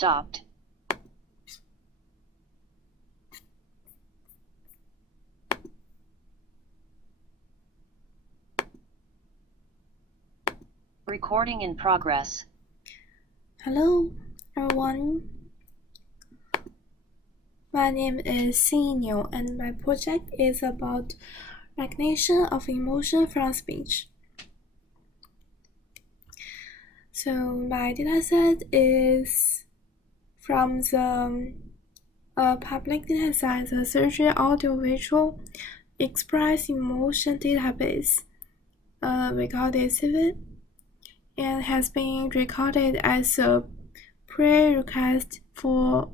Stopped. Recording in progress. Hello, everyone. My name is Xinyi Niu, and my project is about recognition of emotion from speech. So my dataset is from the public dataset, the Surgery Audio-Visual Express Emotion Database, recorded CV, and has been recorded as a prerequisite for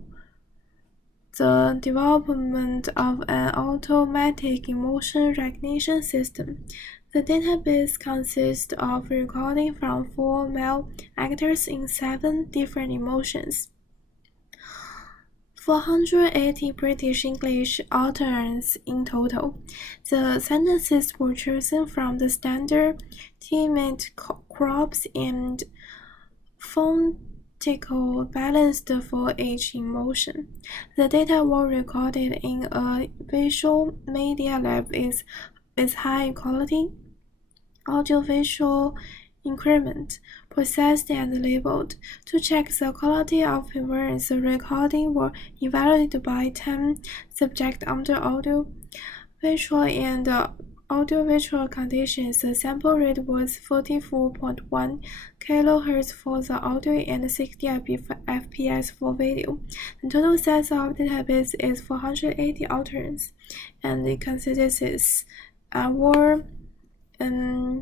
the development of an automatic emotion recognition system. The database consists of recordings from 4 male actors in 7 different emotions. 480 British English utterances in total. The sentences were chosen from the standard teammate crops and phonetical balanced for each emotion. The data were recorded in a visual media lab with high quality audio-visual increment, processed and labeled. To check the quality of performance, the recordings were evaluated by 10 subjects under audio-visual and audio-visual conditions. The sample rate was 44.1 kHz for the audio and 60 fps for video. The total size of the database is 480 utterances, and it consists our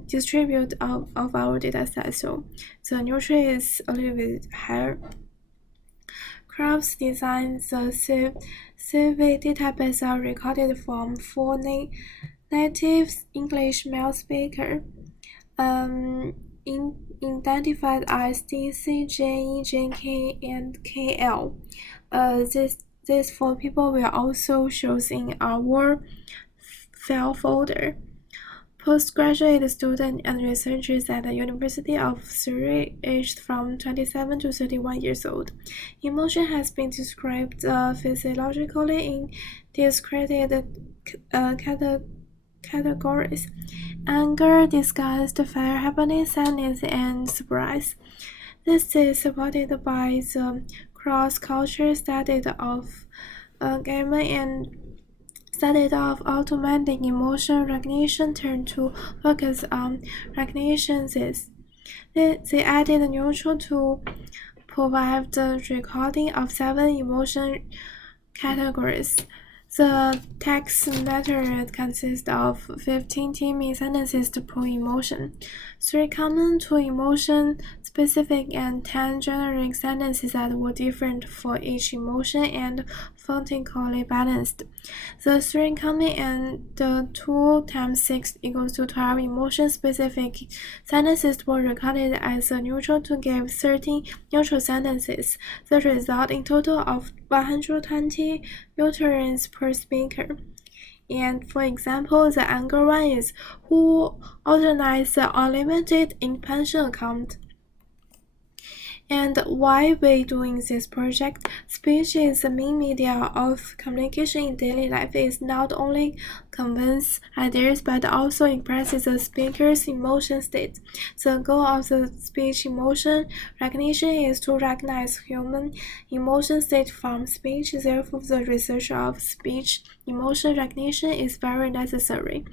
distribute of our dataset, so the neutral is a little bit higher. Crops design the CV database are recorded from 4 native English male speakers, identified as DC, JE, JK, and KL. These 4 people will also show in our file folder. Postgraduate students and researchers at the University of Surrey aged from 27 to 31 years old. Emotion has been described physiologically in discrete categories: anger, disgust, fear, happiness, sadness, and surprise. This is supported by the cross-cultural study of gamma and study of automatic emotion recognition turned to focus on recognition. They added neutral to provide the recording of 7 emotion categories. The text method consists of 15 teaming sentences per emotion, 3 common, 2 emotion-specific, and 10 generic sentences that were different for each emotion and phonetically balanced. The 3 common and the 2 times 6 equals to 12 emotion-specific sentences were recorded as a neutral to give 13 neutral sentences. The result in total of 120 utterances per speaker. And for example, the anger one is who organized the unlimited expansion account. And why we doing this project? Speech is the main media of communication in daily life. It not only conveys ideas but also expresses the speaker's emotion state. The goal of the speech emotion recognition is to recognize human emotion state from speech. Therefore, the research of speech emotion recognition is very necessary.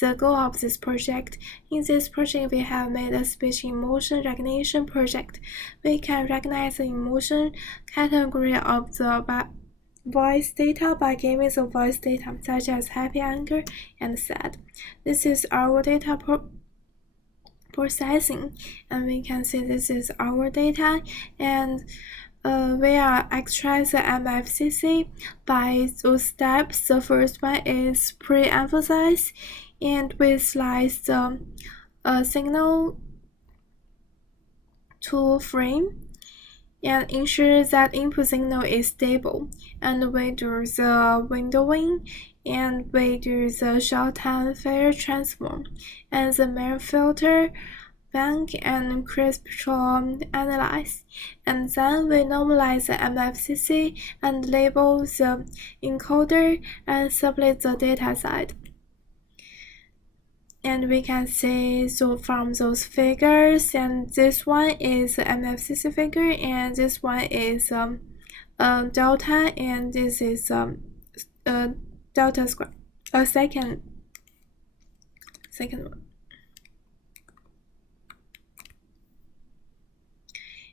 The goal of this project. In this project, we have made a speech emotion recognition project. We can recognize the emotion category of the voice data by giving the voice data such as happy, anger, and sad. This is our data processing, and we can see this is our data, and we are extract the MFCC by those steps. The first one is pre-emphasize, and we slice the signal to frame and ensure that input signal is stable, and we do the windowing, and we do the short-time fair transform, and the main filter bank and crypto analyze, and then we normalize the MFCC and label the encoder and split the data side. And we can see from those figures, and this one is MFCC figure, and this one is delta, and this is delta square. Second one.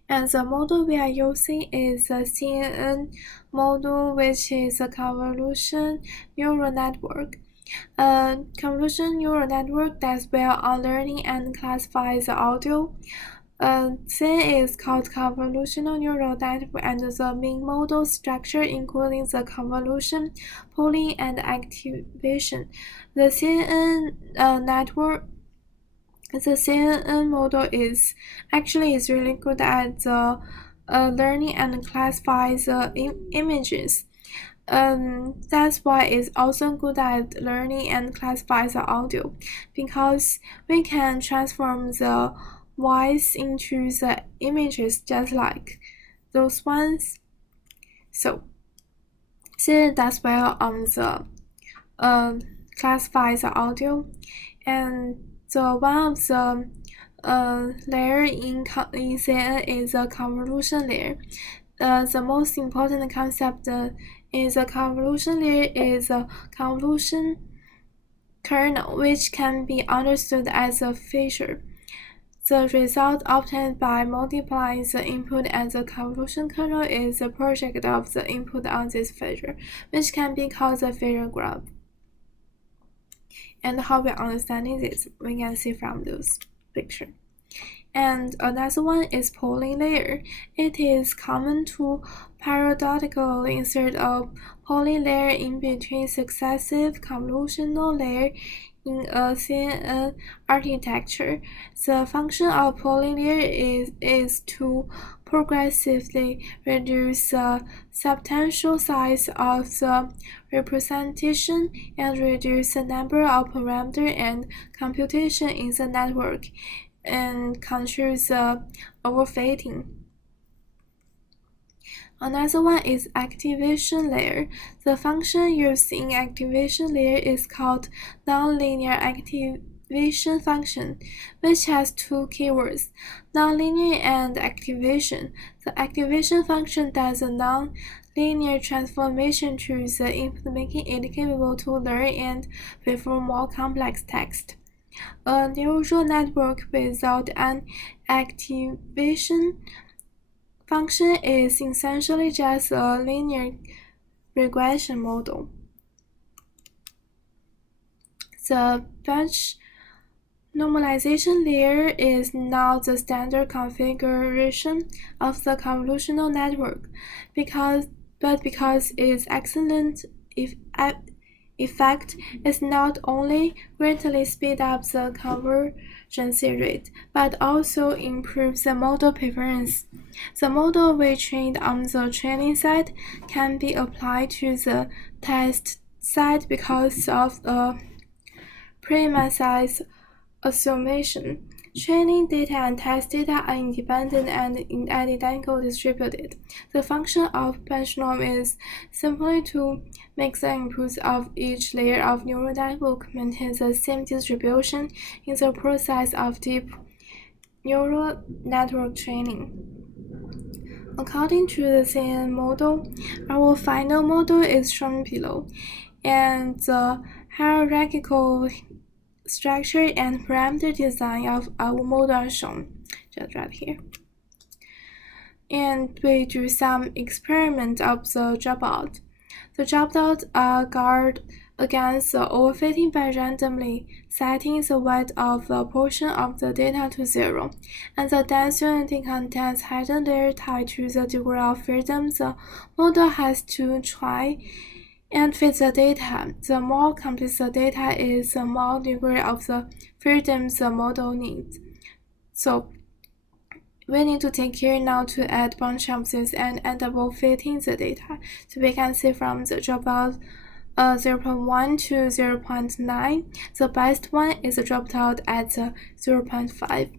And the model we are using is a CNN model, which is a convolution neural network. A convolution neural network does well on learning and classifies the audio. CNN is called convolutional neural network, and the main model structure including the convolution, polling, and activation. The CNN model is really good at the learning and classifies the images. That's why it's also good at learning and classifies the audio, because we can transform the voice into the images just like those ones. So CNN does well on the classifies the audio, and the one of the layer in CNN is a convolution layer. The most important concept is a convolution layer is a convolution kernel, which can be understood as a feature. The result obtained by multiplying the input and the convolution kernel is the project of the input on this feature, which can be called the feature graph. And how we are understanding this, we can see from this picture. And another one is polling layer. It is common to paradoxically insert a polling layer in between successive convolutional layers in a CNN architecture. The function of polling layer is to progressively reduce the substantial size of the representation and reduce the number of parameters and computation in the network, and control the overfitting. Another one is activation layer. The function used in activation layer is called nonlinear activation function, which has two keywords, nonlinear and activation. The activation function does a nonlinear transformation to the input, making it capable to learn and perform more complex text. A neural network without an activation function is essentially just a linear regression model. The batch normalization layer is now the standard configuration of the convolutional network, because its excellent effect is not only greatly speed up the convergence rate, but also improves the model performance. The model we trained on the training side can be applied to the test side because of a premise assumption. Training data and test data are independent and identically distributed. The function of benchmark is simply to make the inputs of each layer of neural network maintain the same distribution in the process of deep neural network training. According to the CNN model, our final model is shown below, and the hierarchical structure and parameter design of our model are shown just right here. And we do some experiment of the dropout. The dropouts are guarded against the overfitting by randomly setting the weight of the portion of the data to 0, and the dense unity contains hidden layer tied to the degree of freedom the model has to try and fit the data. The more complex the data is, the more degree of the freedom the model needs. So we need to take care now to add bunch of this and end up fitting the data. So we can see from the dropout 0.1 to 0.9, the best one is dropped out at 0.5.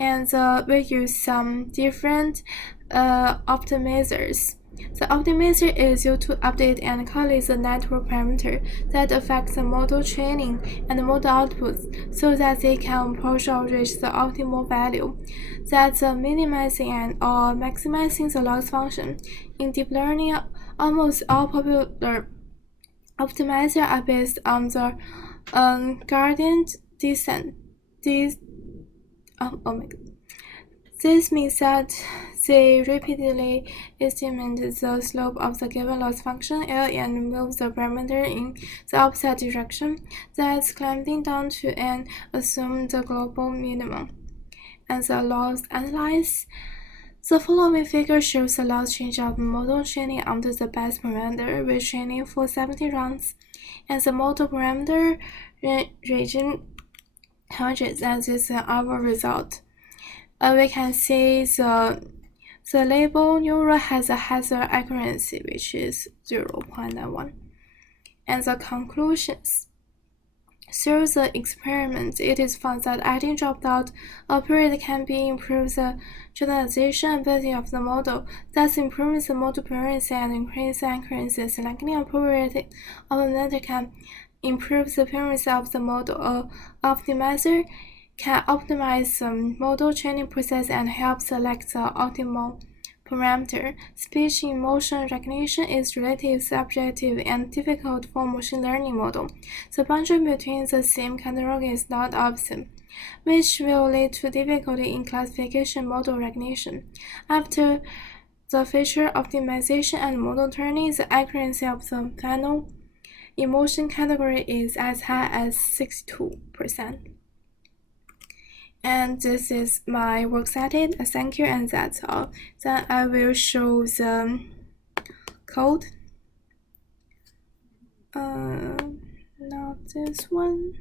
and we use some different optimizers. The optimizer is used to update and calculate the network parameter that affects the model training and model outputs so that they can approach or reach the optimal value. That's minimizing and or maximizing the loss function. In deep learning, almost all popular optimizers are based on the gradient descent. Oh my god. This means that they repeatedly estimate the slope of the given loss function L and move the parameter in the opposite direction, thus climbing down to and assume the global minimum. And the loss analysis. The following figure shows the loss change of model training under the best parameter with training for 70 rounds, and the model parameter region hundreds, and this is our result. We can see the label neural has a hazard accuracy which is 0.91. And the conclusions. Through the experiment, it is found that adding dropped-out operator can be improve the generalization ability of the model, thus improving the model permanency and increase the accuracy. Selecting operator of the method can improve the permanency of the model. An optimizer can optimize the model training process and help select the optimal parameter. Speech emotion recognition is relatively subjective and difficult for machine learning model. The boundary between the same category is not optimum, which will lead to difficulty in classification model recognition. After the feature optimization and model training, the accuracy of the final emotion category is as high as 62%. And this is my work cited. Thank you, and that's all. Then I will show the code. Not this one.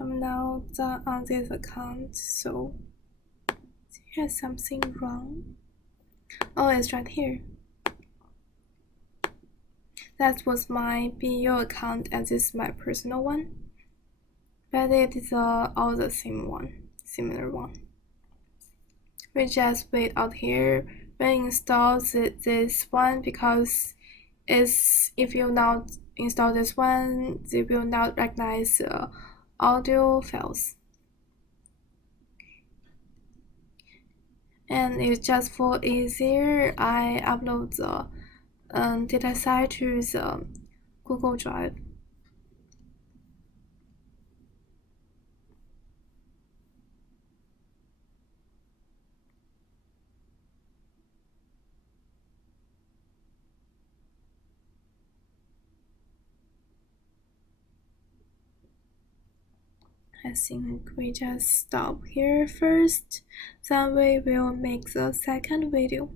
I'm now done on this account, so there's something wrong. Oh, it's right here. That was my BU account, and this is my personal one. But it is all the same one, similar one. We just wait out here. We install this one because if you not install this one, they will not recognize audio files. And it's just for easier, I upload the dataset to the Google Drive. I think we just stop here first, then we will make the second video.